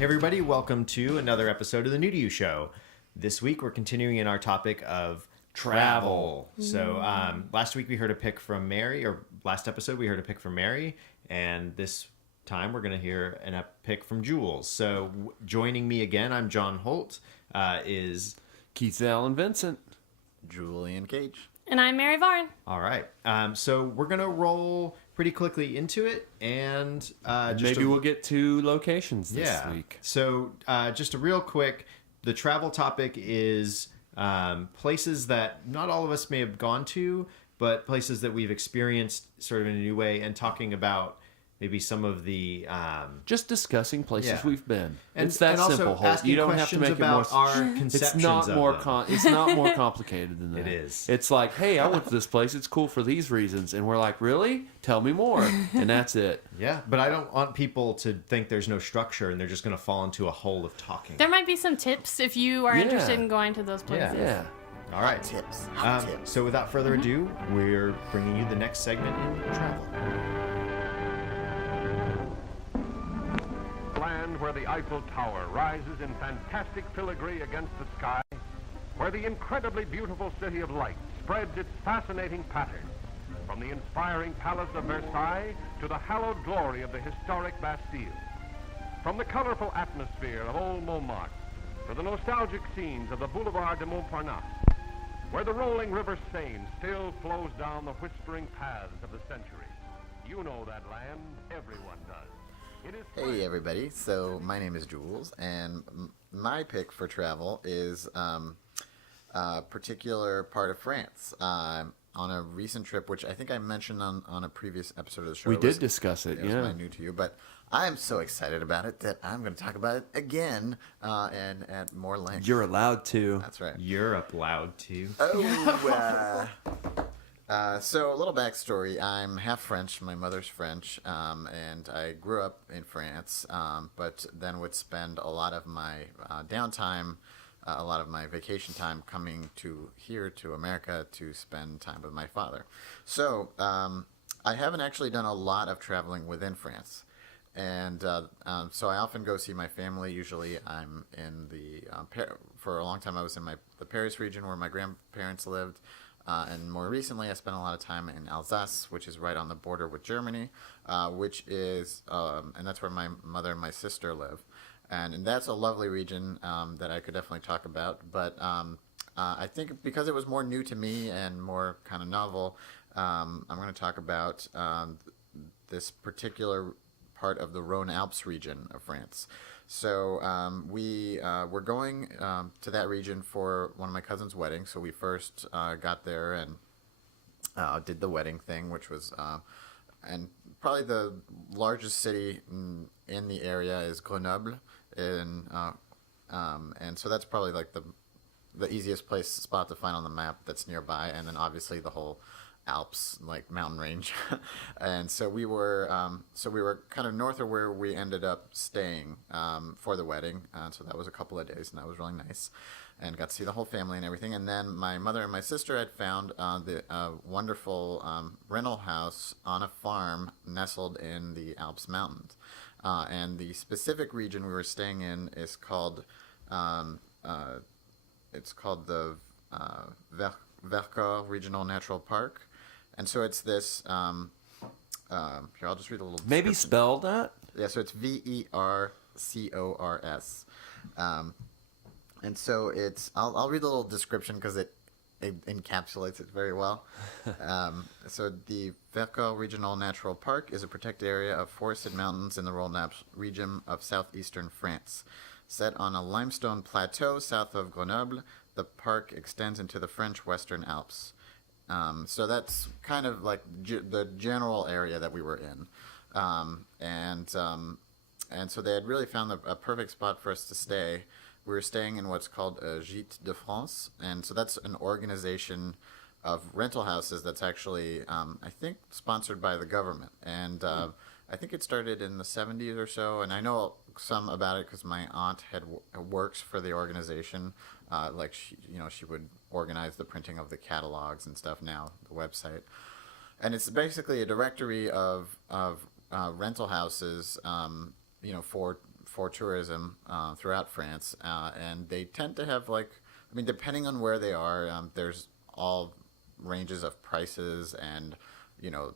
Hey everybody, welcome to another episode of the New to You Show. This week we're continuing in our topic of travel. So last week we heard a pick from Mary, or last episode we heard a pick from Mary, and this time we're going to hear a pick from Jules. So joining me again, I'm John Holt, is Keith Allen Vincent, Julian Cage. And I'm Mary Varn. All right. So we're going to roll pretty quickly into it, and maybe we'll get to locations this week. So just a real quick, the travel topic is places that not all of us may have gone to, but places that we've experienced sort of in a new way, and talking about maybe some of the just discussing places we've been. And, it's that and also simple. Holt. You don't have to make it more. Our conceptions it's not of more. them. It's not more complicated than that. It is. It's like, hey, I went to this place. It's cool for these reasons, and we're like, really? Tell me more, and that's it. Yeah, but I don't want people to think there's no structure and they're just going to fall into a hole of talking. There might be some tips if you are interested in going to those places. Yeah. All right. Tips. So without further ado, we're bringing you the next segment in travel. Land where the Eiffel Tower rises in fantastic filigree against the sky, where the incredibly beautiful city of light spreads its fascinating pattern, from the inspiring Palace of Versailles to the hallowed glory of the historic Bastille, from the colorful atmosphere of old Montmartre to the nostalgic scenes of the Boulevard de Montparnasse, where the rolling river Seine still flows down the whispering paths of the century. You know that land, everyone does. Hey everybody, so my name is Jules, and my pick for travel is a particular part of France. On a recent trip, which I think I mentioned on a previous episode of the show. We did discuss it, It was brand new to you, but I'm so excited about it that I'm going to talk about it again and at more length. You're allowed to. That's right. Europe loud too. So a little backstory. I'm half French. My mother's French, and I grew up in France, but then would spend a lot of my downtime, a lot of my vacation time coming to here to America to spend time with my father. So I haven't actually done a lot of traveling within France. And so I often go see my family. Usually I'm in the, for a long time I was in the Paris region where my grandparents lived. And more recently, I spent a lot of time in Alsace, which is right on the border with Germany, which is, and that's where my mother and my sister live. And that's a lovely region that I could definitely talk about. But I think because it was more new to me and more kind of novel, I'm going to talk about this particular part of the Rhone-Alps region of France. So we were going to that region for one of my cousin's weddings. So we first got there and did the wedding thing, which was, and probably the largest city in the area is Grenoble, and so that's probably like the easiest spot to find on the map that's nearby, and then obviously the whole Alps, like mountain range. And so we were kind of north of where we ended up staying for the wedding. So that was a couple of days, and that was really nice, and got to see the whole family and everything. And then my mother and my sister had found the wonderful rental house on a farm nestled in the Alps mountains. And the specific region we were staying in is called the Vercors Regional Natural Park. And so it's this, here, I'll just read a little description. Maybe spell that? Yeah, so it's Vercors. And so it's, I'll read the little description because it encapsulates it very well. So the Vercors Regional Natural Park is a protected area of forested mountains in the Rhône-Alpes region of southeastern France. Set on a limestone plateau south of Grenoble, the park extends into the French Western Alps. So that's kind of like the general area that we were in. And so they had really found a perfect spot for us to stay. We were staying in what's called a Gîte de France. And so that's an organization of rental houses that's actually, I think, sponsored by the government. And I think it started in the 70s or so. And I know some about it because my aunt works for the organization. Like she would organize the printing of the catalogs and stuff now, the website. And it's basically a directory of rental houses, for tourism throughout France, and they tend to have depending on where they are, there's all ranges of prices and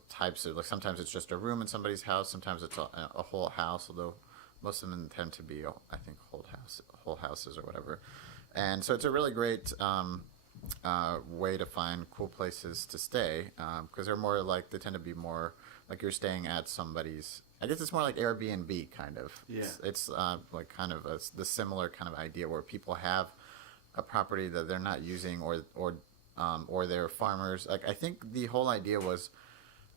types of sometimes it's just a room in somebody's house, sometimes it's a whole house, although most of them tend to be I think whole houses or whatever. And so it's a really great way to find cool places to stay because they're more like they tend to be more like you're staying at somebody's. I guess it's more like Airbnb kind of. Yeah. It's like kind of the similar kind of idea where people have a property that they're not using or they're farmers. Like I think the whole idea was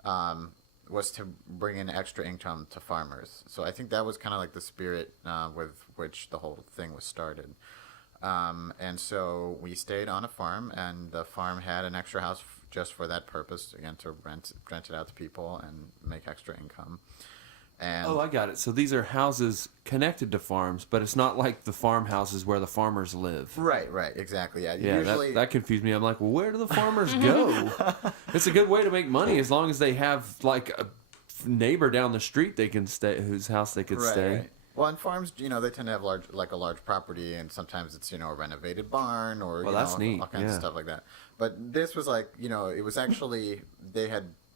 to bring in extra income to farmers. So I think that was kind of like the spirit with which the whole thing was started. And so we stayed on a farm, and the farm had an extra house just for that purpose, again, to rent it out to people and make extra income. And Oh, I got it. So these are houses connected to farms, but it's not like the farmhouses where the farmers live. right, exactly. Yeah, Yeah, usually that confused me. I'm like, well, where do the farmers go? It's a good way to make money as long as they have like a neighbor down the street they can stay, whose house they could stay. Right. Well, on farms, they tend to have a large property, and sometimes it's a renovated barn or Well, that's neat. all kinds of stuff like that. But this was like it was actually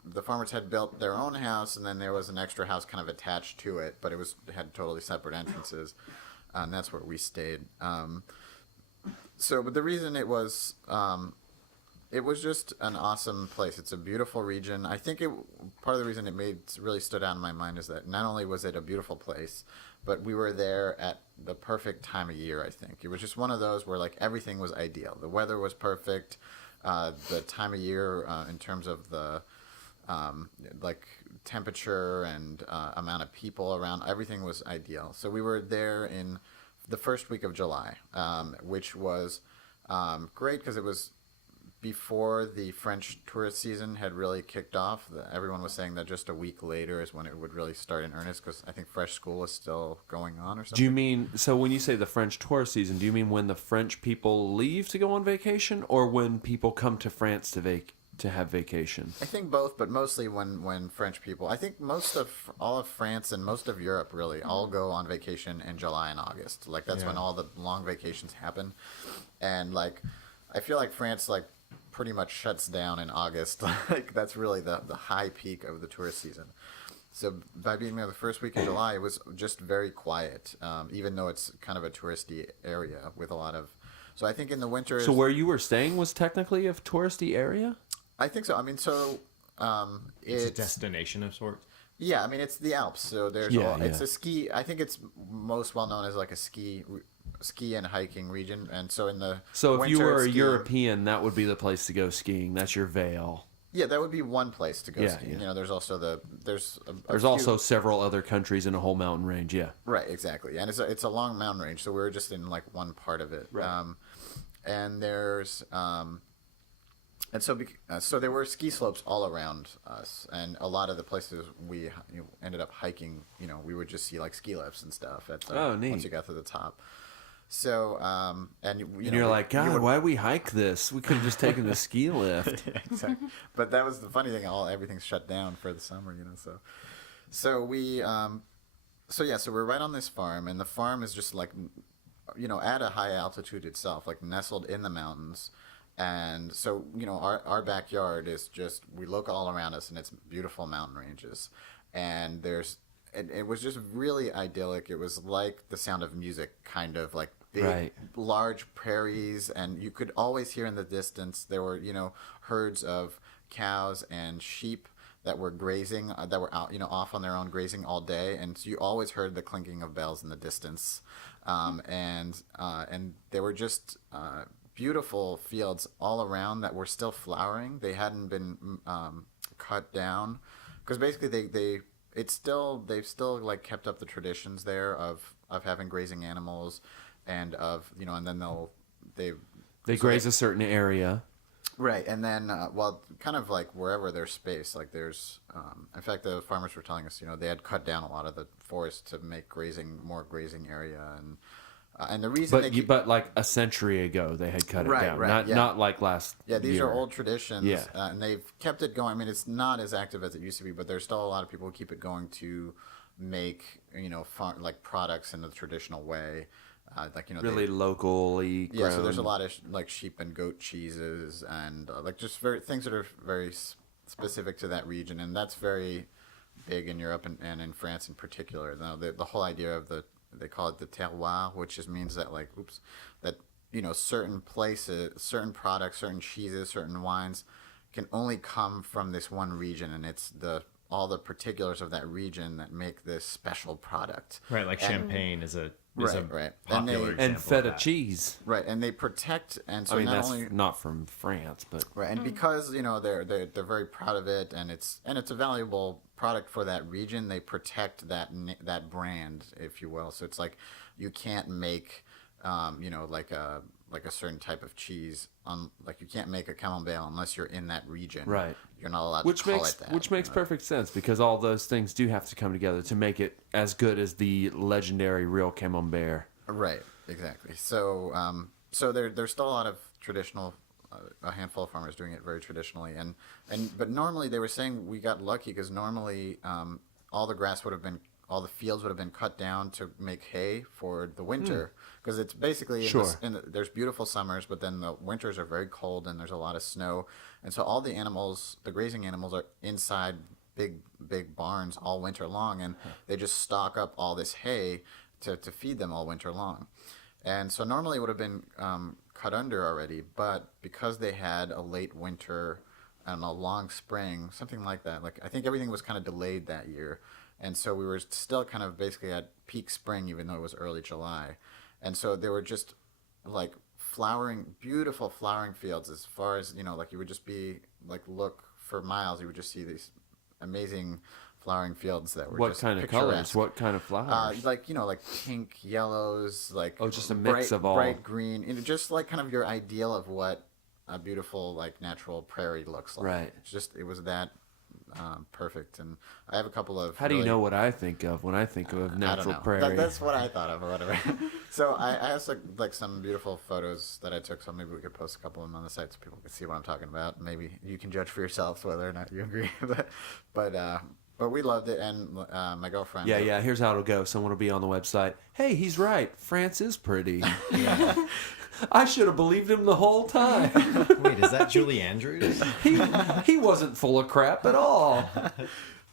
the farmers had built their own house, and then there was an extra house kind of attached to it, but it had totally separate entrances, and that's where we stayed. But the reason it was just an awesome place. It's a beautiful region. I think part of the reason it really stood out in my mind is that not only was it a beautiful place, but we were there at the perfect time of year. I think it was just one of those where like everything was ideal. The weather was perfect. The time of year in terms of the temperature and amount of people around, everything was ideal. So we were there in the first week of July, which was great because it was before the French tourist season had really kicked off. Everyone was saying that just a week later is when it would really start in earnest because I think fresh school was still going on or something. Do you mean, so when you say the French tourist season, do you mean when the French people leave to go on vacation or when people come to France to have vacation? I think both, but mostly when French people. I think all of France and most of Europe really all go on vacation in July and August. Like that's when all the long vacations happen, and like I feel like France pretty much shuts down in August. Like that's really the high peak of the tourist season. So by being there the first week of July, it was just very quiet, even though it's kind of a touristy area with a lot of. So I think in the winter. So where you were staying was technically a touristy area? I think so. I mean, It's a destination of sorts. Yeah, I mean it's the Alps, so there's it's a ski. I think it's most well known as like a ski and hiking region, and so in the So if you winter, were a skiing- European, that would be the place to go skiing. That's your Vale. Yeah, that would be one place to go Yeah, skiing. yeah. There's also There's few- also several other countries in a whole mountain range. Yeah. right, exactly, and it's a long mountain range, so we were just in like one part of it. Right. And there's and so there were ski slopes all around us, and a lot of the places we ended up hiking, we would just see like ski lifts and stuff. Oh, neat. Once you got to the top. So and You're like, God, why we hike this? We could have just taken the ski lift. Yeah, exactly. But that was the funny thing. Everything's shut down for the summer, So we, so we're right on this farm, and the farm is just like, at a high altitude itself, like nestled in the mountains. And so, our backyard is just, we look all around us and it's beautiful mountain ranges. And it was just really idyllic. It was like the sound of music, kind of like big, Right. large prairies. And you could always hear in the distance, there were, herds of cows and sheep that were grazing, that were out, off on their own grazing all day. And so you always heard the clinking of bells in the distance. And there were just, beautiful fields all around that were still flowering. They hadn't been cut down because basically they've still like kept up the traditions there of having grazing animals and of and then they graze a certain area. Right, and then kind of like wherever there's space, like there's in fact the farmers were telling us they had cut down a lot of the forest to make more grazing area. And the reason But like a century ago, they had cut it down. Not like last Yeah, these year. are old traditions. Yeah. And they've kept it going. I mean, it's not as active as it used to be, but there's still a lot of people who keep it going to make like products in the traditional way. Like really locally grown. Yeah, so there's a lot of like sheep and goat cheeses and like just things that are very specific to that region, and that's very big in Europe and in France in particular. Now the whole idea of they call it the terroir, which just means that that certain places, certain products, certain cheeses, certain wines can only come from this one region, and it's all the particulars of that region that make this special product. Right, like champagne is a right. popular And example of feta that. cheese. Right, and they protect, and so I mean, not that's only not from France, but right, and because they're very proud of it, and it's a valuable product for that region. They protect that brand, if you will. So it's like you can't make, like a certain type of cheese like you can't make a camembert unless you're in that region. Right. You're not allowed which to call makes it that. which makes perfect sense because all those things do have to come together to make it as good as the legendary real camembert. Right. Exactly. So there's still a lot of traditional. A handful of farmers doing it very traditionally, but normally they were saying we got lucky because normally all the fields would have been cut down to make hay for the winter because it's basically there's beautiful summers, but then the winters are very cold and there's a lot of snow, and so all the grazing animals are inside big barns all winter long, and they just stock up all this hay to feed them all winter long. And so normally it would have been cut under already, but because they had a late winter and a long spring, something like that, like I think everything was kind of delayed that year. And so we were still kind of basically at peak spring, even though it was early July. And so there were just like beautiful flowering fields as far as, like you would just be like, look for miles, you would just see these amazing flowering fields that were What just kind of picturesque. colors? What kind of flowers? Like pink, yellows, like just a mix of all. Bright green, just like kind of your ideal of what a beautiful like natural prairie looks like. Right. It was that perfect. And I have a couple of. How do you know what I think of when I think of natural prairie? That's what I thought of or whatever. So I have like some beautiful photos that I took. So maybe we could post a couple of them on the site so people can see what I'm talking about. Maybe you can judge for yourselves whether or not you agree. But we loved it, and my girlfriend. Yeah. Here's how it'll go. Someone will be on the website. Hey, he's right. France is pretty. Yeah. I should have believed him the whole time. Wait, is that Julie Andrews? He wasn't full of crap at all.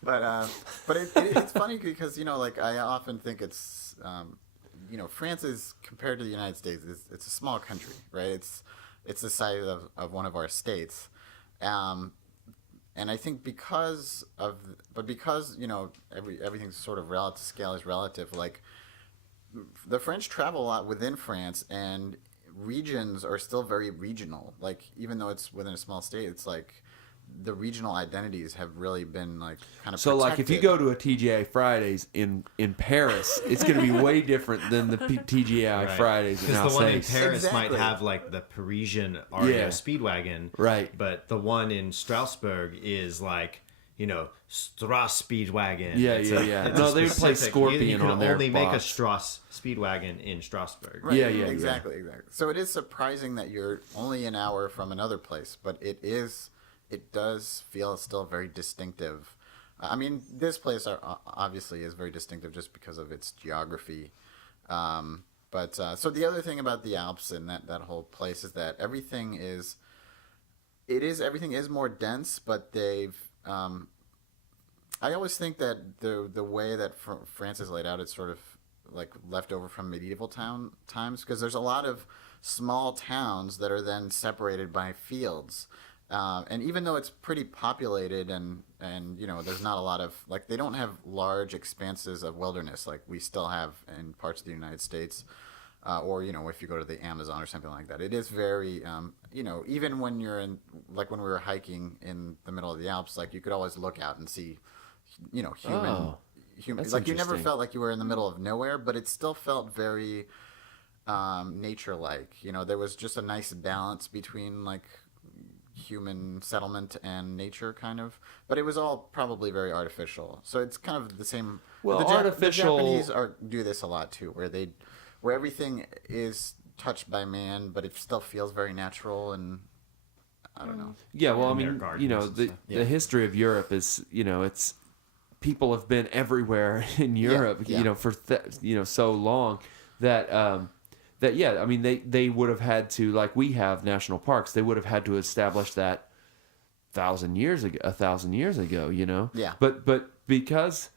But it's funny because like I often think it's France is compared to the United States. It's a small country, right? It's the size of one of our states. And I think because everything's sort of relative, scale is relative. Like the French travel a lot within France, and regions are still very regional. Like even though it's within a small state, it's like the regional identities have really been like kind of so protected. like if you go to a TGI Fridays in Paris, it's going to be way different than the TGI Fridays in because the one in Alsace. Paris Exactly. might have like the Parisian REO Speedwagon, Right. But the one in Strasbourg is like Strass Speedwagon. Yeah. It's No, they would play Scorpion you can on their only make a box. Strass Speedwagon in Strasbourg. Right, Yeah. Exactly. So it is surprising that you're only an hour from another place, but it does feel still very distinctive. I mean, this place obviously is very distinctive just because of its geography. But so the other thing about the Alps and that whole place is that everything is more dense, but they've. I always think that the way that France is laid out, it's sort of like left over from medieval times, because there's a lot of small towns that are then separated by fields. And even though it's pretty populated and there's not a lot of, like, they don't have large expanses of wilderness like we still have in parts of the United States, or if you go to the Amazon or something like that. It is very, even when you're in, like when we were hiking in the middle of the Alps, like you could always look out and see, human. That's Like you never interesting. felt like you were in the middle of nowhere, but it still felt very nature-like. There was just a nice balance between like human settlement and nature, kind of, but it was all probably very artificial. So it's kind of the same. Well, the artificial. Japanese do this a lot too, where everything is touched by man, but it still feels very natural, and I don't know. Yeah, well, I In their mean, gardens and stuff. the history of Europe is, people have been everywhere in Europe, yeah. for so long that I mean they would have had to, like we have national parks, they would have had to establish that 1,000 years ago, Yeah. But because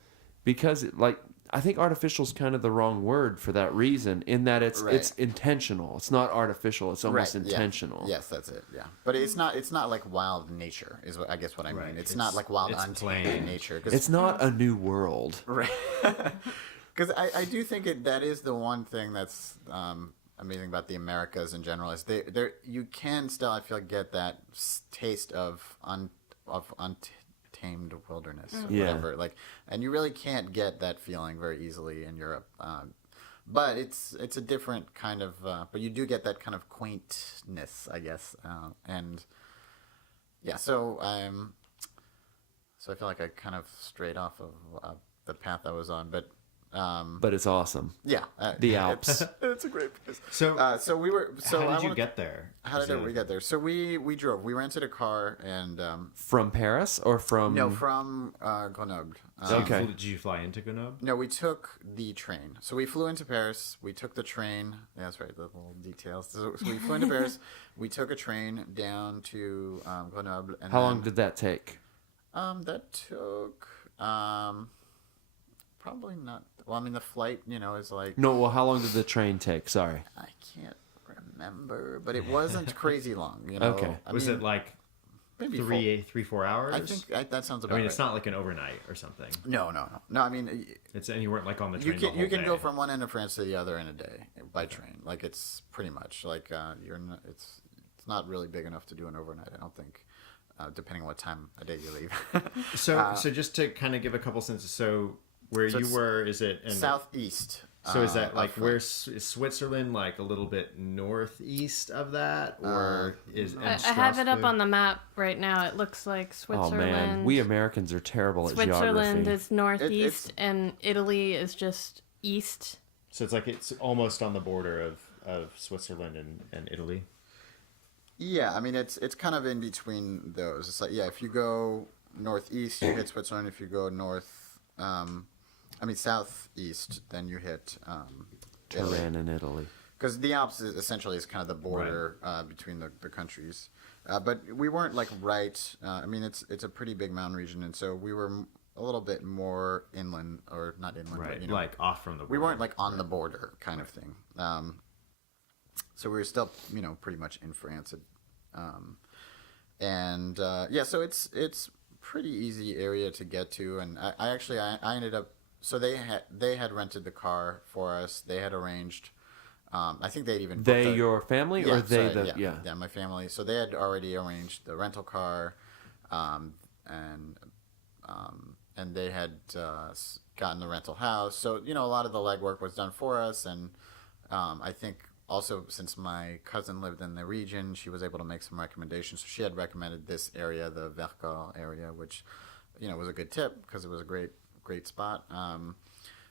like I think artificial is kind of the wrong word for that reason, in that it's intentional. It's not artificial. It's almost intentional. Yes, that's it. Yeah, but it's not like wild nature is what I guess what I mean. It's not like wild untamed nature. It's not a new world. Right. Because I do think that is the one thing that's amazing about the Americas in general is you can still, I feel, get that taste of untamed wilderness or whatever. Like, and you really can't get that feeling very easily in Europe. But it's a different kind of but you do get that kind of quaintness, I guess. And yeah, so I feel like I kind of strayed off of the path I was on, but it's awesome. Yeah, the Alps. It's a great place. So we were. So how did you get there? How did we get there? So we drove. We rented a car and from Paris or from from Grenoble. Okay. Did you fly into Grenoble? No, we took the train. So we flew into Paris. We took the train. Yeah, that's right. The little details. So we flew into Paris. We took a train down to Grenoble. And how long did that take? That took probably not. Well, I mean, the flight, is like... No, well, how long did the train take? Sorry. I can't remember, but it wasn't crazy long, Okay. Was it like maybe 3-4 hours? I think that sounds about I mean, right. it's not like an overnight or something. No. I mean... And you weren't like on the train You can day. go from one end of France to the other in a day by train. Like, it's pretty much like it's not really big enough to do an overnight, I don't think. Depending on what time of day you leave. So just to kind of give a couple senses, so where you were, is it in southeast? So is that like where is Switzerland, like a little bit northeast of that, or is? I have it up on the map right now. It looks like Switzerland. Oh man, we Americans are terrible at geography. Switzerland is northeast, and Italy is just east. So it's almost on the border of Switzerland and Italy. Yeah, I mean it's kind of in between those. It's like if you go northeast, you hit Switzerland. If you go southeast, then you hit Turin in Italy. Because the Alps essentially is kind of the border between the countries. But we weren't like right. I mean, it's a pretty big mountain region, and so we were a little bit more inland, or not inland, right? But, like off from the border. We weren't like on the border kind of thing. So we were still, pretty much in France. So it's pretty easy area to get to, and I ended up. So they had rented the car for us. They had arranged. I think they'd even your family or they yeah, my family. So they had already arranged the rental car, and they had gotten the rental house. So a lot of the legwork was done for us, and I think also since my cousin lived in the region, she was able to make some recommendations. So she had recommended this area, the Vercors area, which was a good tip because it was a great spot.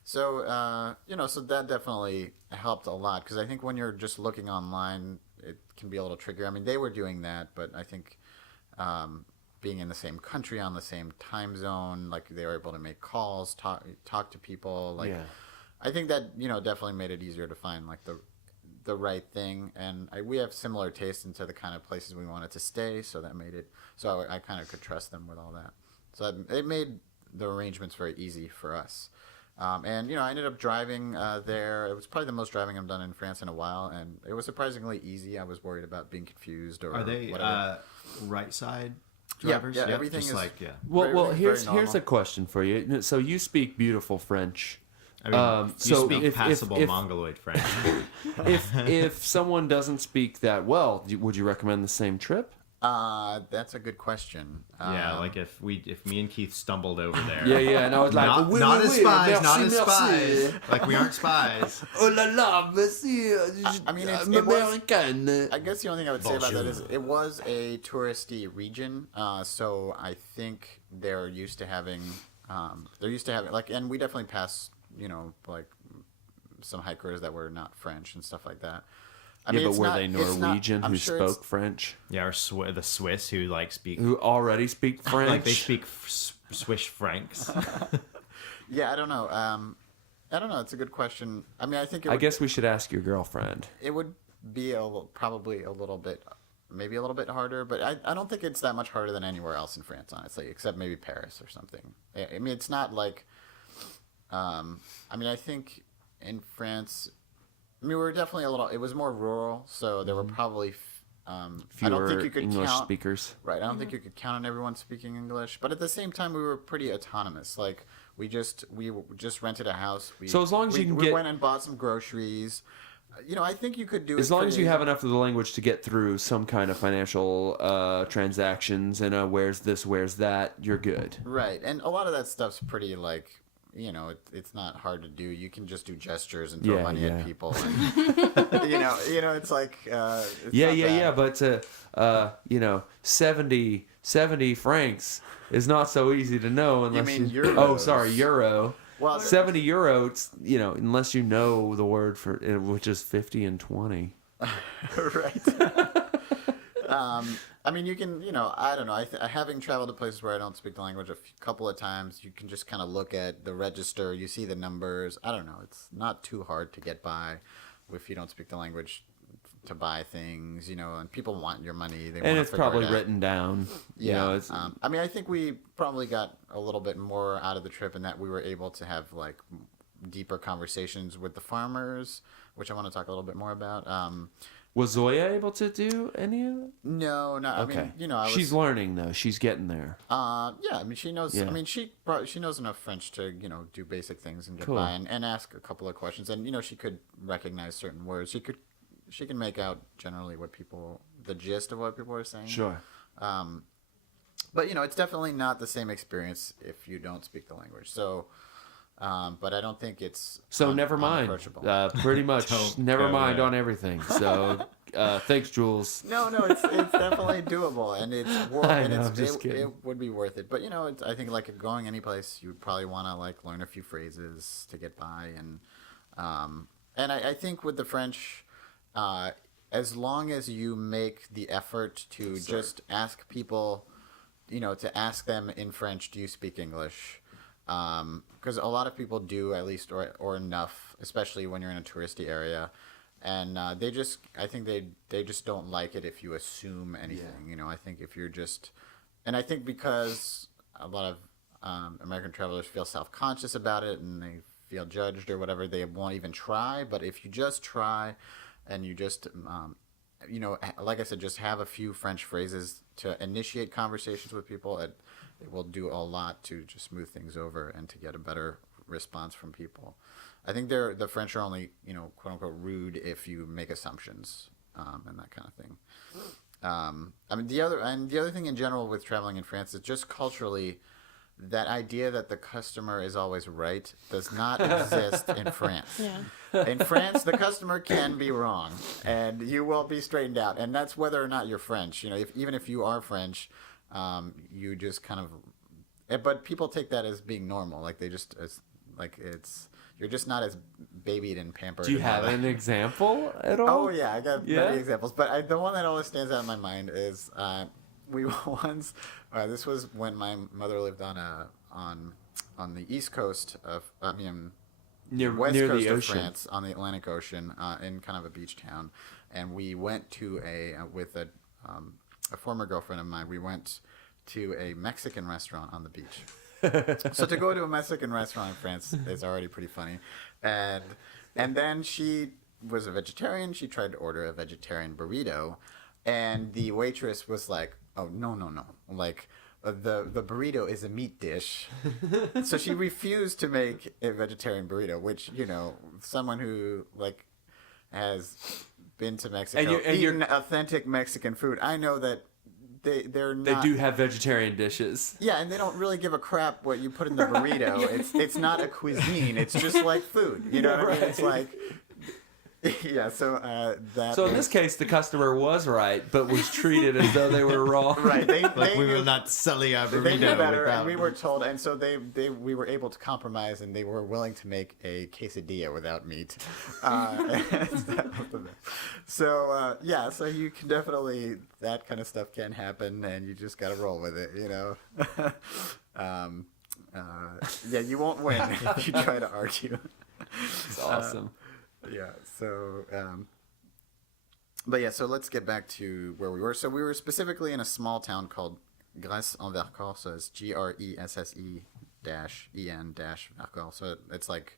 So that definitely helped a lot, because I think when you're just looking online, it can be a little trickier. I mean, they were doing that, but I think being in the same country on the same time zone, like they were able to make calls, talk to people. Like, I think that definitely made it easier to find like the right thing, and we have similar tastes into the kind of places we wanted to stay, so that made it so I kind of could trust them with all that. So it made the arrangements very easy for us. And I ended up driving there. It was probably the most driving I've done in France in a while, and it was surprisingly easy. I was worried about being confused or are they whatever. Right side drivers? Yeah, everything just is Well, very here's a question for you. So you speak beautiful French. I mean, you so speak passable if Mongoloid French. if someone doesn't speak that well, would you recommend the same trip? That's a good question. Yeah, like if me and Keith stumbled over there. Yeah, and I was like, not as spies, not as merci. spies. Like we aren't spies. Oh la la, merci. I mean, I'm it was, American. I guess the only thing I would say about that is it was a touristy region, so I think they're used to having like, and we definitely passed, like some hikers that were not French and stuff like that. I mean, but were they Norwegian who sure spoke French? Yeah, or the Swiss who like speak, Who already speak French? like they speak Swiss francs. Yeah, I don't know. I don't know. It's a good question. I mean, I think I guess we should ask your girlfriend. it would be probably a little bit, maybe a little bit harder, but I don't think it's that much harder than anywhere else in France, honestly, except maybe Paris or something. I mean, it's not like, I mean, I think in France, I mean, we were definitely it was more rural, so there were probably, I don't think you could English count, speakers. right, I don't think you could count on everyone speaking English, but at the same time, we were pretty autonomous. Like, we just rented a house. So as long as you can we went and bought some groceries. You know, I think you could do as long as you have enough of the language to get through some kind of financial transactions and where's this, where's that, you're good. Right, and a lot of that stuff's pretty like, you know, it's not hard to do. You can just do gestures and throw money at people. And, you know, it's like but you know, 70 francs is not so easy to know unless mean euros. Oh, sorry, euro. Well, 70 euro, it's, you know, unless you know the word for it, which is 50 and 20. Right. I mean, you can, you know, I don't know. Having traveled to places where I don't speak the language a couple of times, you can just kind of look at the register. You see the numbers. I don't know. It's not too hard to get by if you don't speak the language to buy things, you know, and people want your money. And it's probably written down. Yeah. You know, it's, I mean, I think we probably got a little bit more out of the trip in that we were able to have like deeper conversations with the farmers, which I want to talk a little bit more about. was Zoya able to do any of it? No. Okay. I mean, you know, she's learning though. She's getting there. Yeah. I mean, she knows. Yeah. I mean, she knows enough French to, you know, do basic things and get Cool. by and ask a couple of questions. And you know, she could recognize certain words. She can make out generally the gist of what people are saying. Sure. But you know, it's definitely not the same experience if you don't speak the language. So, but I don't think it's Never mind. unapproachable. Pretty much Don't never go mind there. on everything. So thanks, Jules. No, it's definitely doable, and it's worth. I And know, it's, I'm just kidding. it would be worth it. But you know, I think like going any place, you would probably want to like learn a few phrases to get by, and I think with the French, as long as you make the effort to just ask people, you know, to ask them in French, do you speak English? Because a lot of people do, at least, or enough, especially when you're in a touristy area. And I think they just don't like it if you assume anything. You know, I think if you're just, and I think because a lot of American travelers feel self-conscious about it and they feel judged or whatever, they won't even try. But if you just try and you just, you know, like I said, just have a few French phrases to initiate conversations with people, it will do a lot to just smooth things over and to get a better response from people. I think the French are only, you know, quote unquote rude if you make assumptions and that kind of thing. I mean, the other thing in general with traveling in France is just culturally, that idea that the customer is always right does not exist in France. Yeah. In France, the customer can be wrong, and you will be straightened out. And that's whether or not you're French. You know, even if you are French, you just kind of. But people take that as being normal. Like you're just not as babied and pampered. Do you have an example at all? Oh yeah, I got many examples. But the one that always stands out in my mind is we once. This was when my mother lived on the east coast of near west the coast of ocean. France, on the Atlantic Ocean, in kind of a beach town, and we went to with a former girlfriend of mine. We went to a Mexican restaurant on the beach. So to go to a Mexican restaurant in France is already pretty funny, and then she was a vegetarian. She tried to order a vegetarian burrito, and the waitress was like, "Oh no, like." The burrito is a meat dish, so she refused to make a vegetarian burrito. Which, you know, someone who like has been to Mexico, eaten authentic Mexican food, I know that they do have vegetarian dishes. Yeah, and they don't really give a crap what you put in the burrito. It's not a cuisine. It's just like food. You know what I mean? It's like. Yeah, so that. So in this case, the customer was right, but was treated as though they were wrong. Right, We will not sell you a burrito. They knew better, without... and we were told, and so we were able to compromise, and they were willing to make a quesadilla without meat. So so you can definitely, that kind of stuff can happen, and you just got to roll with it, you know. Yeah, you won't win if you try to argue. It's awesome. Yeah. So, but yeah. So let's get back to where we were. So we were specifically in a small town called Gresse-en-Vercors. So it's Gresse-en Vercors. So it's like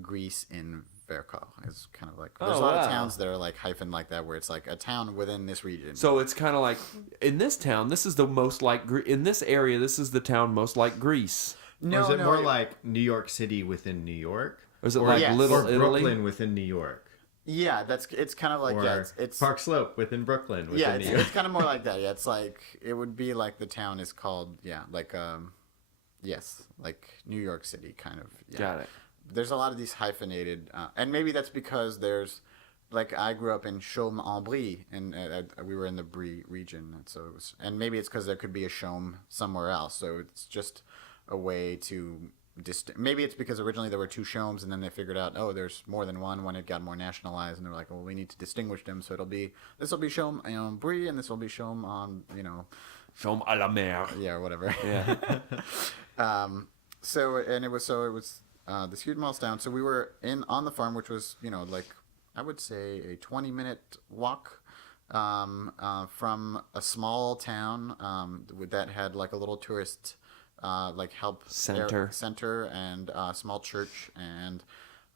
Greece in Vercors. It's kind of like there's a lot of towns that are like hyphen like that, where it's like a town within this region. So it's kind of like in this town, this is the most like in this area. This is the town most like Greece. Or is it more like New York City within New York? Or is it like Little or Italy? Brooklyn within New York? Yeah, it's kind of like Or it's Park Slope within Brooklyn. Within New York. It's kind of more like that. Yeah, it's like it would be like the town is called like like New York City kind of. Yeah. Got it. There's a lot of these hyphenated, and maybe that's because there's like I grew up in Chaume-en-Brie, and we were in the Brie region, and so it was, and maybe it's because there could be a Chaume somewhere else, so it's just a way to maybe it's because originally there were two Chaumes, and then they figured out, oh, there's more than one when it got more nationalized, and they're like, well, we need to distinguish them, so this will be Chaume-en-Brie, and this will be Chaume on Chaume à la mer. Yeah, or whatever. Yeah. So it was this huge milestone. So we were on the farm, which was like I would say a 20-minute walk from a small town that had like a little tourist like help center and a small church and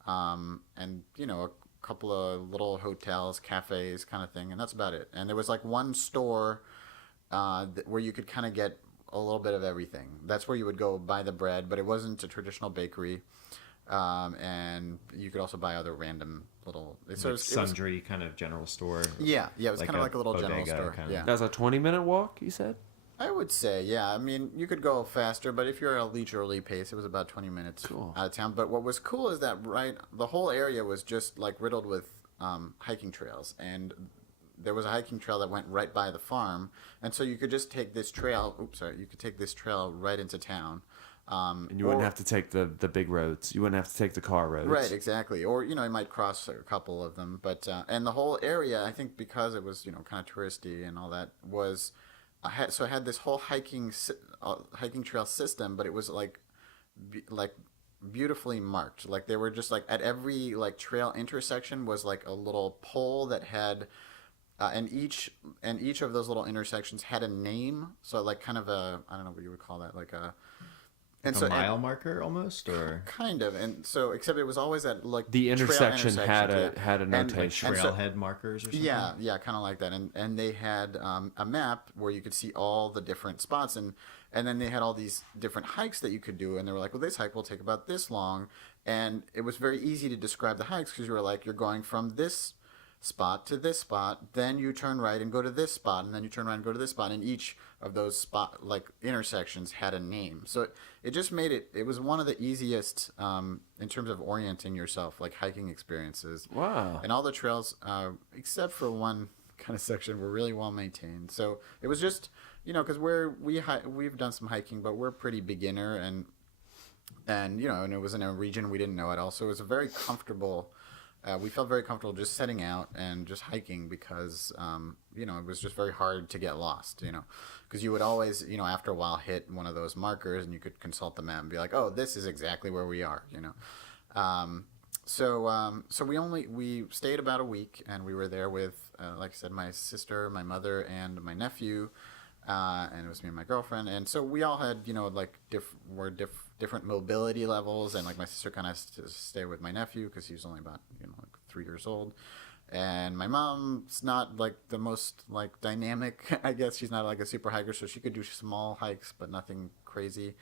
a couple of little hotels, cafes, kind of thing, and that's about it. And there was like one store where you could kind of get a little bit of everything. That's where you would go buy the bread, but it wasn't a traditional bakery. And you could also buy other random little sundry kind of general store. Yeah, it was kind of like a little general store. Kind of. Yeah, That's a 20-minute walk, you said? I would say, yeah. I mean, you could go faster, but if you're at a leisurely pace, it was about 20 minutes out of town. But what was cool is that the whole area was just like riddled with hiking trails, and there was a hiking trail that went right by the farm, and so you could just take this trail. You could take this trail right into town. And you wouldn't have to take the big roads. You wouldn't have to take the car roads. Right, exactly. Or, you might cross a couple of them. But and the whole area, I think because it was, kind of touristy and all that, was... So I had this whole hiking trail system, but it was like beautifully marked. Like they were just like at every like trail intersection was like a little pole that had... and each of those little intersections had a name. So like kind of a... I don't know what you would call that. Like a... Like a mile marker almost, or kind of, and so except it was always at like the intersection had a notation, like trailhead markers or something. Yeah, kind of like that, and they had a map where you could see all the different spots, and then they had all these different hikes that you could do, and they were like, well, this hike will take about this long, and it was very easy to describe the hikes because you were like, you're going from this spot to this spot, then you turn right and go to this spot, and then you turn right and go to this spot, and each of those intersections had a name. So it just made it was one of the easiest in terms of orienting yourself, like hiking experiences. Wow. And all the trails, except for one kind of section, were really well maintained. So it was just, because we've done some hiking, but we're pretty beginner, and it was in a region we didn't know at all. So it was a very comfortable... we felt very comfortable just setting out and just hiking because, it was just very hard to get lost, because you would always, after a while hit one of those markers and you could consult the map and be like, oh, this is exactly where we are, So we stayed about a week, and we were there with, like I said, my sister, my mother, and my nephew, and it was me and my girlfriend. And so we all had, different mobility levels, and like my sister kind of stayed with my nephew because he was only about 3 years old, and my mom's not like the most like dynamic. I guess she's not like a super hiker, so she could do small hikes but nothing crazy.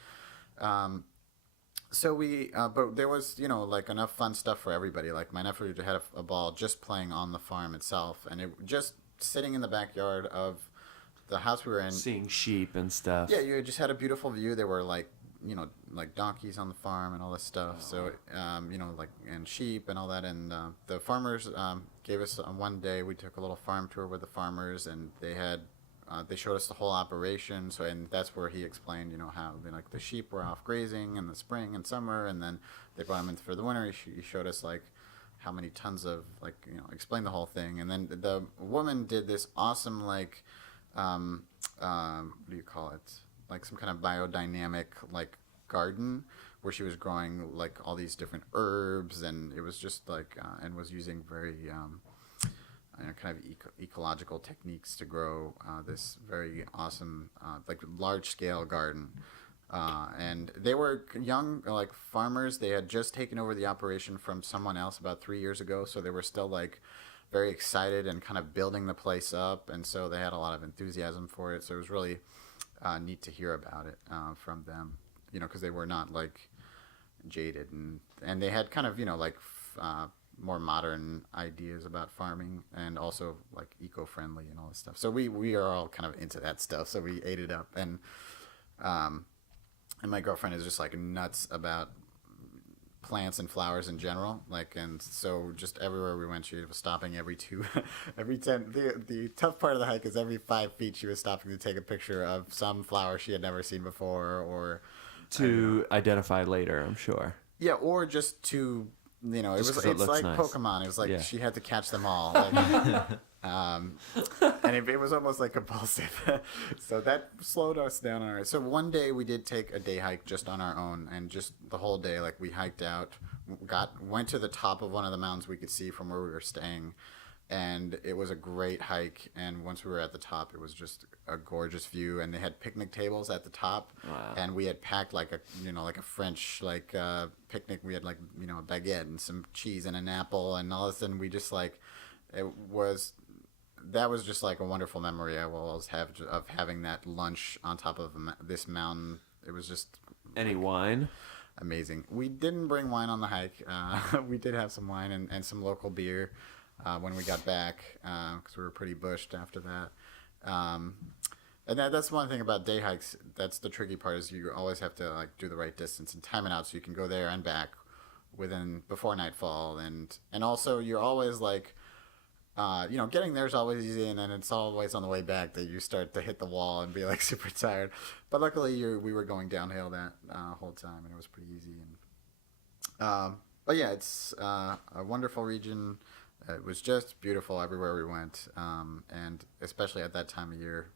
So we but there was like enough fun stuff for everybody. Like my nephew had a ball just playing on the farm itself, and it just sitting in the backyard of the house we were in, seeing sheep and stuff. Yeah, you just had a beautiful view. There were like donkeys on the farm and all this stuff. So, and sheep and all that. And the farmers gave us one day, we took a little farm tour with the farmers, and they showed us the whole operation. So, and that's where he explained, how the sheep were off grazing in the spring and summer, and then they brought them in for the winter. He showed us how many tons of explained the whole thing. And then the woman did this awesome what do you call it? like some kind of biodynamic like garden where she was growing like all these different herbs, and it was just like and was using very kind of ecological techniques to grow this very awesome like large scale garden. And they were young, like farmers. They had just taken over the operation from someone else about 3 years ago, so they were still like very excited and kind of building the place up, and so they had a lot of enthusiasm for it. So it was really neat to hear about it from them, because they were not like jaded, and they had kind of like more modern ideas about farming, and also like eco-friendly and all this stuff. So we are all kind of into that stuff, so we ate it up. And my girlfriend is just like nuts about plants and flowers in general, like, and so just everywhere we went, she was stopping every 10. The tough part of the hike is every 5 feet she was stopping to take a picture of some flower she had never seen before, or to identify later, I'm sure. Yeah, or just to it's like nice. Pokemon. It was like she had to catch them all. Like, and it was almost like compulsive. So that slowed us down on our. So one day we did take a day hike just on our own, and just the whole day, like we hiked out, went to the top of one of the mountains we could see from where we were staying, and it was a great hike. And once we were at the top, it was just a gorgeous view, and they had picnic tables at the top. Wow. And we had packed like a French picnic. We had like a baguette and some cheese and an apple, and all of a sudden we just like that was just like a wonderful memory I will always have of having that lunch on top of this mountain. It was just any wine. Amazing. We didn't bring wine on the hike. We did have some wine and some local beer when we got back, because we were pretty bushed after that. And that's one thing about day hikes. That's the tricky part, is you always have to like do the right distance and time it out so you can go there and back before nightfall, and also you're always like getting there is always easy, and then it's always on the way back that you start to hit the wall and be like super tired. But luckily we were going downhill that whole time, and it was pretty easy. And but yeah, it's a wonderful region. It was just beautiful everywhere we went, and especially at that time of year.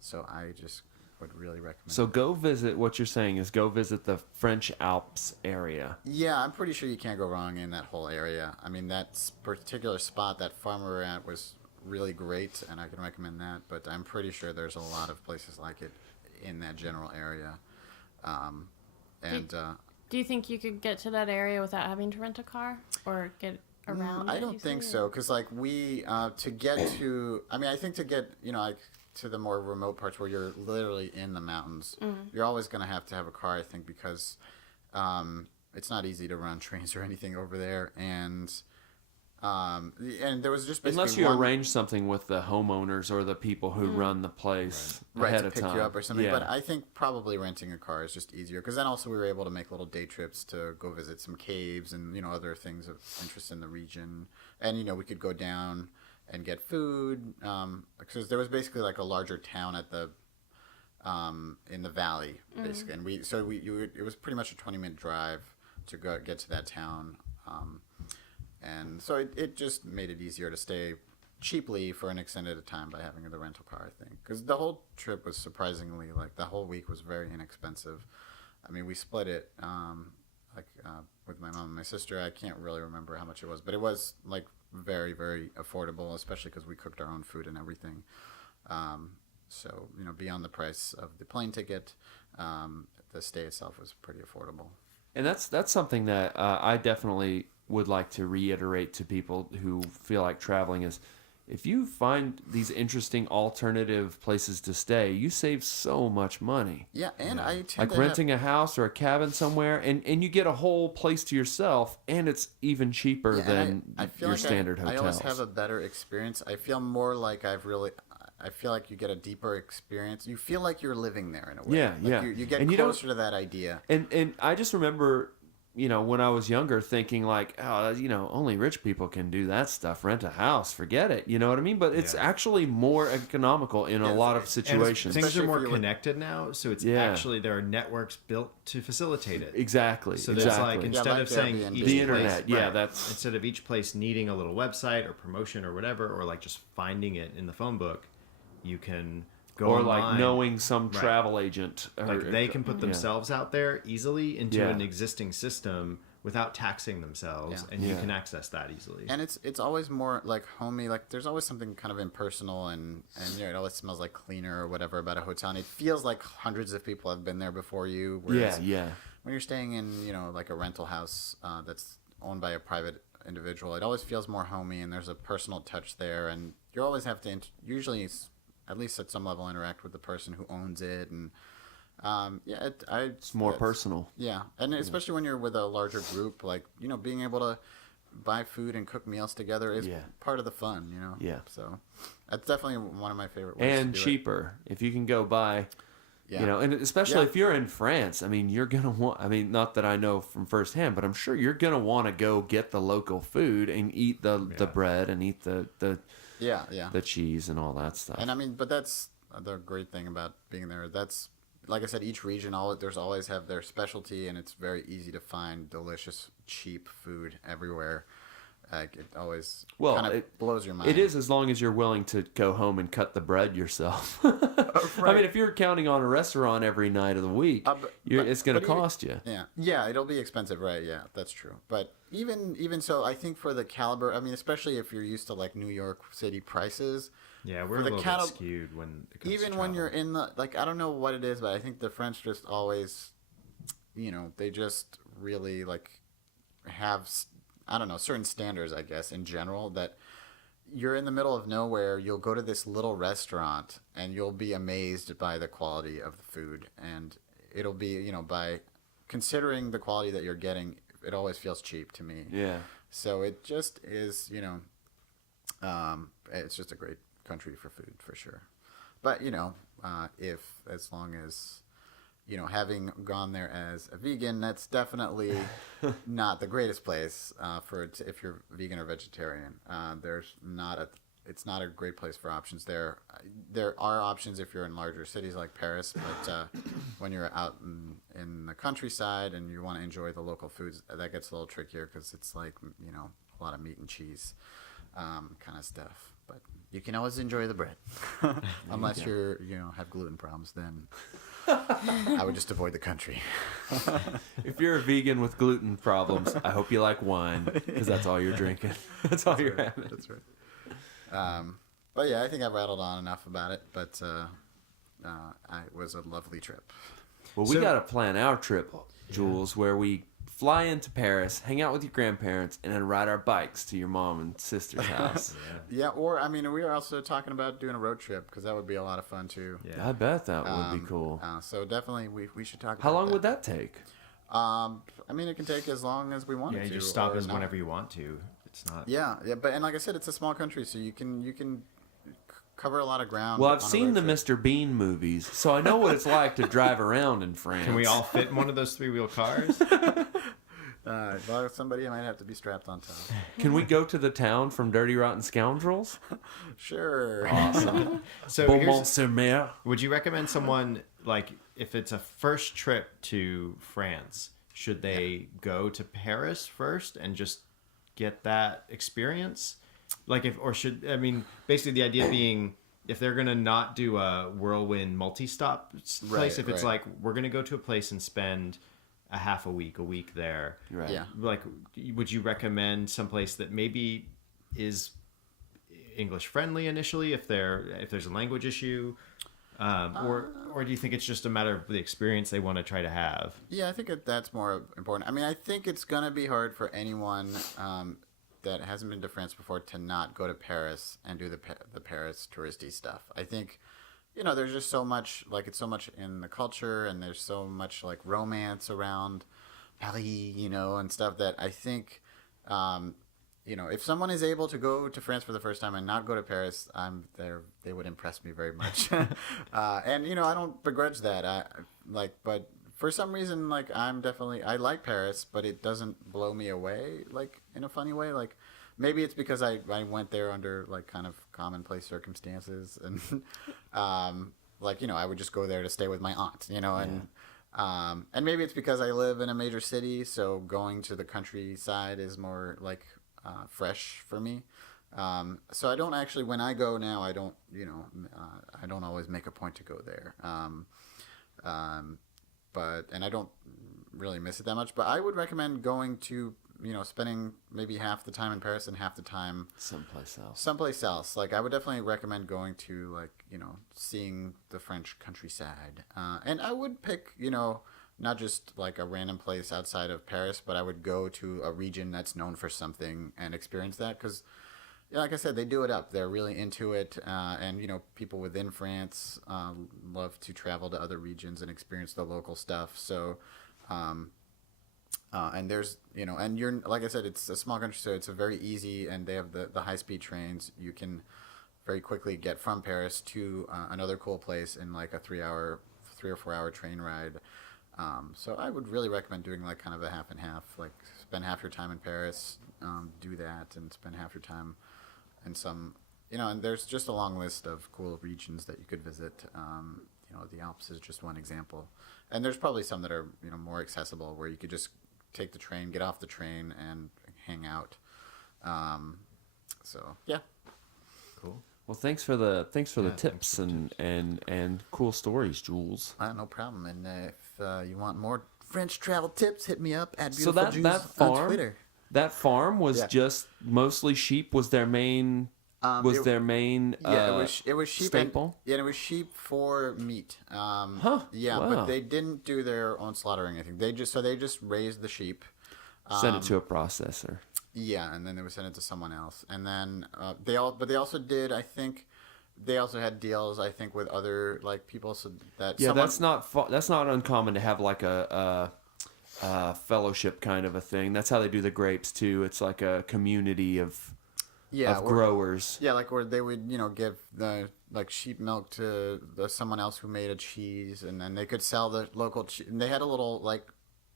So I just would really recommend. So go visit. What you're saying is go visit the French Alps area. Yeah, I'm pretty sure you can't go wrong in that whole area. I mean, that particular spot, that farm we were at, was really great, and I can recommend that. But I'm pretty sure there's a lot of places like it in that general area. Do you think you could get to that area without having to rent a car or get around? I don't think so, because like we to get to. I mean, I think to get like to the more remote parts where you're literally in the mountains, you're always going to have a car, I think, because it's not easy to run trains or anything over there, and there was just basically unless you arrange something with the homeowners or the people who run the place ahead of time, to pick you up or something. Yeah. But I think probably renting a car is just easier, because then also we were able to make little day trips to go visit some caves and other things of interest in the region, and we could go down and get food, because there was basically like a larger town at the in the valley, basically, and it was pretty much a 20-minute drive to get to that town, and so it just made it easier to stay cheaply for an extended time by having the rental car, I think, because the whole trip was surprisingly, like, the whole week was very inexpensive. I mean, we split it with my mom and my sister. I can't really remember how much it was, but it was like very, very affordable, especially because we cooked our own food and everything. So beyond the price of the plane ticket, the stay itself was pretty affordable. And that's something that I definitely would like to reiterate to people who feel like traveling is, if you find these interesting alternative places to stay, you save so much money. Yeah, and I tend like renting a house or a cabin somewhere, and you get a whole place to yourself, and it's even cheaper than I feel your like standard hotels. I always have a better experience. I feel more like I feel like you get a deeper experience. You feel like you're living there in a way. Yeah. You get closer to that idea. And I just remember, when I was younger, thinking like, only rich people can do that stuff. Rent a house, forget it. You know what I mean? But it's actually more economical in a lot of situations. Things are more connected now, so it's actually there are networks built to facilitate it. Exactly. So there's like instead of saying the internet, that's instead of each place needing a little website or promotion or whatever, or like just finding it in the phone book, you can go or online. like knowing some Right. travel agent. Like they can put themselves out there easily into Yeah. an existing system without taxing themselves, Yeah. and you Yeah. can access that easily. And it's always more like homey. Like there's always something kind of impersonal and it always smells like cleaner or whatever about a hotel. And it feels like hundreds of people have been there before you. Whereas Yeah. when you're staying in like a rental house that's owned by a private individual, it always feels more homey and there's a personal touch there. And you always have to usually, at least at some level, interact with the person who owns it. And It's more personal. Yeah, and especially when you're with a larger group, like being able to buy food and cook meals together is part of the fun. Yeah. So that's definitely one of my favorite ways And to do cheaper if you can go buy. Yeah. And especially Yeah. if you're in France, I mean, you're gonna want. I mean, not that I know from firsthand, but I'm sure you're gonna want to go get the local food and eat the bread and eat the Yeah, the cheese and all that stuff. And I mean, but that's the great thing about being there. That's like I said, each region there's always have their specialty, and it's very easy to find delicious, cheap food everywhere. Like it always kind of blows your mind. It is as long as you're willing to go home and cut the bread yourself. I mean, if you're counting on a restaurant every night of the week, it's going to cost you. Yeah, it'll be expensive, right? Yeah, that's true. But even so, I think for the caliber, I mean, especially if you're used to like New York City prices. Yeah, we're a little bit skewed when it comes to when you're in the I don't know what it is, but I think the French just always, they just really have, I don't know, certain standards, I guess, in general, that you're in the middle of nowhere, you'll go to this little restaurant and you'll be amazed by the quality of the food. And it'll be, by considering the quality that you're getting, it always feels cheap to me. Yeah. So it just is, it's just a great country for food, for sure. But, as long as, having gone there as a vegan, that's definitely not the greatest place if you're vegan or vegetarian. It's not a great place for options there. There are options if you're in larger cities like Paris, but when you're out in the countryside and you want to enjoy the local foods, that gets a little trickier because it's like, a lot of meat and cheese kind of stuff. But you can always enjoy the bread. Unless you're, have gluten problems, then I would just avoid the country. If you're a vegan with gluten problems, I hope you like wine because that's all you're drinking. That's all you're having. That's right. But yeah, I think I've rattled on enough about it. But it was a lovely trip. Well, we got to plan our trip, Jules, where we fly into Paris, hang out with your grandparents, and then ride our bikes to your mom and sister's house. Yeah, or, I mean, we were also talking about doing a road trip, because that would be a lot of fun, too. Yeah. I bet that would be cool. So definitely, we should talk about How long would that take? I mean, it can take as long as we want it to. Yeah, you just stop as whenever you want to. It's not... Yeah, but like I said, it's a small country, so you can cover a lot of ground. Well, I've seen the Mr. Bean movies, so I know what it's like to drive around in France. Can we all fit in one of those three-wheel cars? Well, somebody might have to be strapped on top. Can we go to the town from Dirty Rotten Scoundrels? Sure. Awesome. So Beaumont-sur-Mer. would you recommend someone, like, if it's a first trip to France, should they go to Paris first and just get that experience? Like, basically the idea being, if they're going to not do a whirlwind multi-stop place, if it's like, we're going to go to a place and spend a week there. Right. Yeah. Like, would you recommend someplace that maybe is English friendly initially, if there's a language issue, or do you think it's just a matter of the experience they want to try to have? Yeah, I think that's more important. I mean, I think it's gonna be hard for anyone that hasn't been to France before to not go to Paris and do the Paris touristy stuff. I think, there's just so much, like, it's so much in the culture, and there's so much, like, romance around Paris, and stuff that I think, if someone is able to go to France for the first time and not go to Paris, they would impress me very much. And, I don't begrudge that. But for some reason, like, I like Paris, but it doesn't blow me away, like, in a funny way. Like, maybe it's because I went there under, like, kind of commonplace circumstances, and I would just go there to stay with my aunt, and maybe it's because I live in a major city, so going to the countryside is more like fresh for me. So I don't actually, when I go now, I don't, I don't always make a point to go there. And I don't really miss it that much. But I would recommend going to, spending maybe half the time in Paris and half the time someplace else. Like I would definitely recommend going to seeing the French countryside. And I would pick, not just like a random place outside of Paris, but I would go to a region that's known for something and experience that because, like I said, they do it up. They're really into it, and people within France love to travel to other regions and experience the local stuff. So, and there's and you're like I said, it's a small country, so it's a very easy, and they have the high speed trains. You can very quickly get from Paris to another cool place in like a 3 or 4 hour train ride. So I would really recommend doing like kind of a half and half, like spend half your time in Paris, do that, and spend half your time in some, and there's just a long list of cool regions that you could visit. The Alps is just one example, and there's probably some that are more accessible where you could just take the train, get off the train, and hang out. So yeah, Cool. Well, thanks for the tips and cool stories, Jules. no problem. And if you want more French travel tips, hit me up at So Beautiful Jews that farm, on Twitter. that farm was Yeah. just mostly sheep. Was their main their main it was sheep staple? And, it was sheep for meat. Yeah, Wow. but they didn't do their own slaughter or anything. They just raised the sheep. Send it to a processor. Yeah, and then they would send it to someone else. And then they also did, I think, they also had deals, I think, with other like people, so that Yeah, that's not uncommon to have like a fellowship kind of a thing. That's how they do the grapes too. It's like a community of growers. Yeah, like where they would give the like sheep milk to someone else who made a cheese, and then they could sell the local. And they had a little like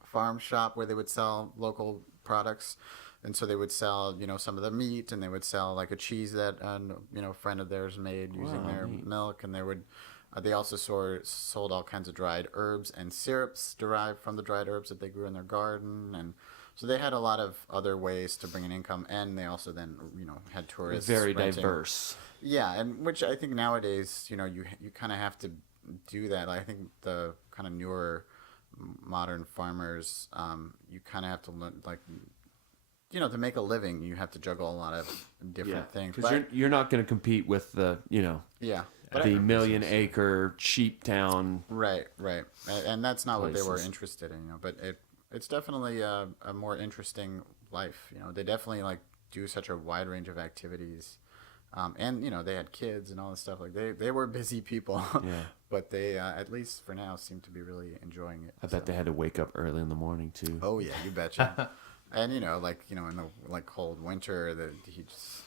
farm shop where they would sell local products. And so they would sell, some of the meat, and they would sell like a cheese that a friend of theirs made using their milk, and they also sold all kinds of dried herbs and syrups derived from the dried herbs that they grew in their garden, and so they had a lot of other ways to bring in income, and they also then had tourists. Very renting. diverse. Yeah, and which I think nowadays you kind of have to do that. I think the kind of newer modern farmers, you kind of have to learn like. To make a living, you have to juggle a lot of different things. Because you're not going to compete with the, But the million-acre sheep town. Right. And that's not what they were places. interested in, But it's definitely a more interesting life. They definitely like do such a wide range of activities. And they had kids and all this stuff. Like they were busy people. Yeah. But they at least for now seem to be really enjoying it. I bet they had to wake up early in the morning too. Oh yeah, you betcha. And in the cold winter, that he just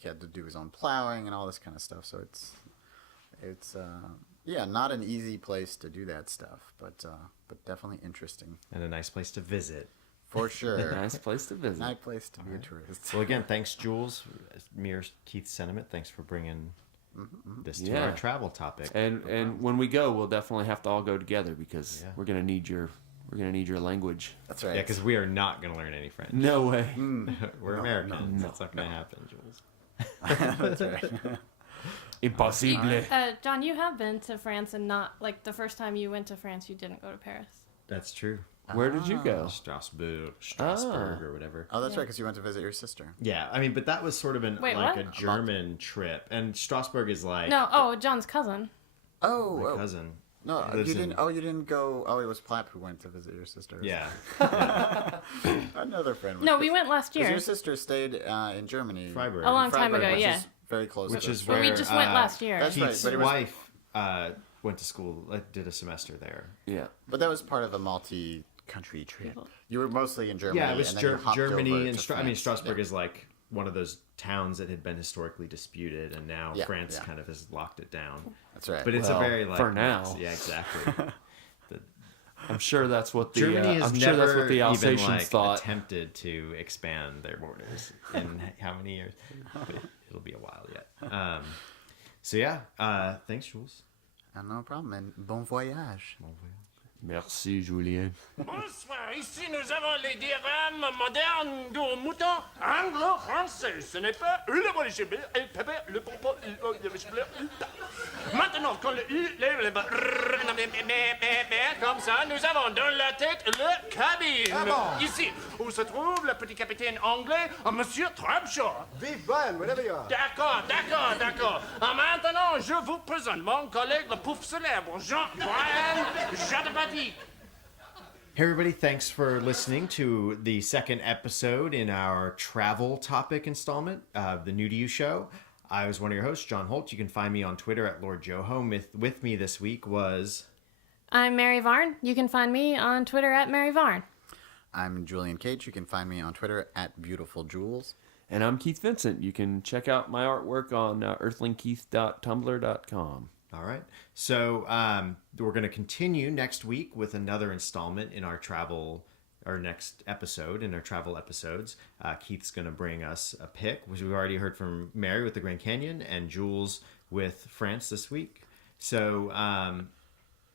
he had to do his own plowing and all this kind of stuff. So it's not an easy place to do that stuff, but definitely interesting And a nice place to visit. for sure. Nice place to visit. Nice place to be a tourist. Well, again, thanks, Jules. Mirrors Keith's sentiment. Thanks for bringing this to Yeah. our travel topic. And when we go, we'll definitely have to all go together because we're gonna need your language. That's right. Yeah, because we are not going to learn any French. No way. We're Americans. no, That's not going to happen, Jules. That's right. Impossible. John, you have been to France, and not like the first time you went to France, you didn't go to Paris. That's true. Where did you go? Strasbourg or whatever. Oh, that's right, because you went to visit your sister. Yeah, I mean, but that was sort of Wait, like what? a German trip, and Strasbourg is like John's cousin. my Oh, cousin. no, you lives didn't. in- Oh, you didn't go. Oh, it was Platt who went to visit your sister. Yeah, Another friend. No, we went last 'Cause year. your sister stayed in Germany. Freiburg. A long time Freiburg, ago, which yeah. is very close. which to is us. where we just went last year. That's right, Keith's but it was- wife went to school, did a semester there. Yeah. But that was part of a multi-country trip. You were mostly in Germany. Yeah, it was and then you hopped over Germany and to I mean, France. Strasbourg Yeah. is like one of those towns that had been historically disputed, and now Yeah, France yeah. kind of has locked it down. That's right. But it's Well, a very like for now. Yeah, exactly. I'm sure that's what the Germany has I'm sure never that's what the even Alsatians like thought. attempted to expand their borders in how many years? But it'll be a while yet. So yeah, thanks, Jules. No problem. And bon voyage. Merci, Julien. Bonsoir, ici nous avons les diagrammes modernes du mouton anglo-français. Ce n'est pas le Maintenant, quand le comme ça, nous avons dans la tête le cabine. Ah bon? Ici, où se trouve le petit capitaine anglais, Monsieur Trapshaw. Vive Brian, whatever you are. D'accord. Maintenant, je vous présente mon collègue, le pouf célèbre, Jean-Brian Jadapati. Hey everybody, thanks for listening to the second episode in our travel topic installment of the New to You show. I was one of your hosts, John Holt. You can find me on Twitter at Lord Joho. With me this week was... I'm Mary Varn. You can find me on Twitter at Mary Varn. I'm Julian Cage. You can find me on Twitter at Beautiful Jules. And I'm Keith Vincent. You can check out my artwork on earthlingkeith.tumblr.com. All right. So we're going to continue next week with another installment in our next episode in our travel episodes. Keith's going to bring us a pick, which we've already heard from Mary with the Grand Canyon and Jules with France this week. So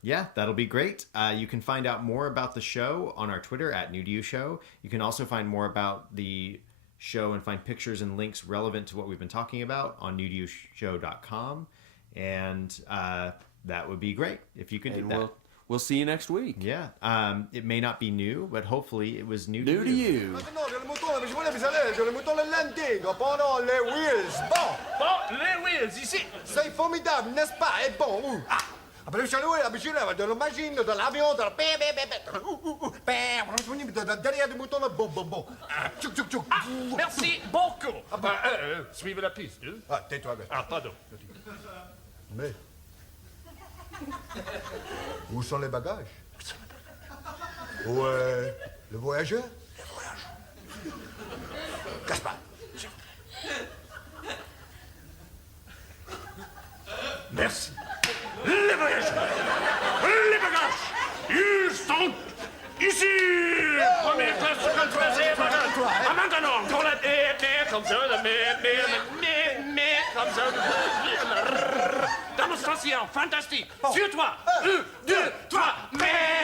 yeah, that'll be great. You can find out more about the show on our Twitter at New to You Show. You can also find more about the show and find pictures and links relevant to what we've been talking about on newtoyoushow.com. And that would be great if you could do that. We'll see you next week. Yeah. It may not be new, but hopefully it was new, New to you. Maintenant, le mouton, je voulais vous aller sur le mouton de l'Antigua pendant les wheels. Bon, Les wheels, ici. c'est formidable, n'est-ce pas? Et bon, où? Ah, après le chalouet, la de la machine, de l'avion, de la derrière du mouton, bon. Ah, tchouk, tchouk, tchouk. Merci beaucoup. Suivez la piste. Ah, tais-toi, gars. Ah, pardon. Mais, où sont les bagages? Où est le voyageur? Gaspard. Merci. Les voyageurs, les bagages, ils sont ici. Première classe, seconde classe, Ah, maintenant, quand la comme ça, comme ça. Démonstration fantastique. Sur toi. 1, 2, 3, mais.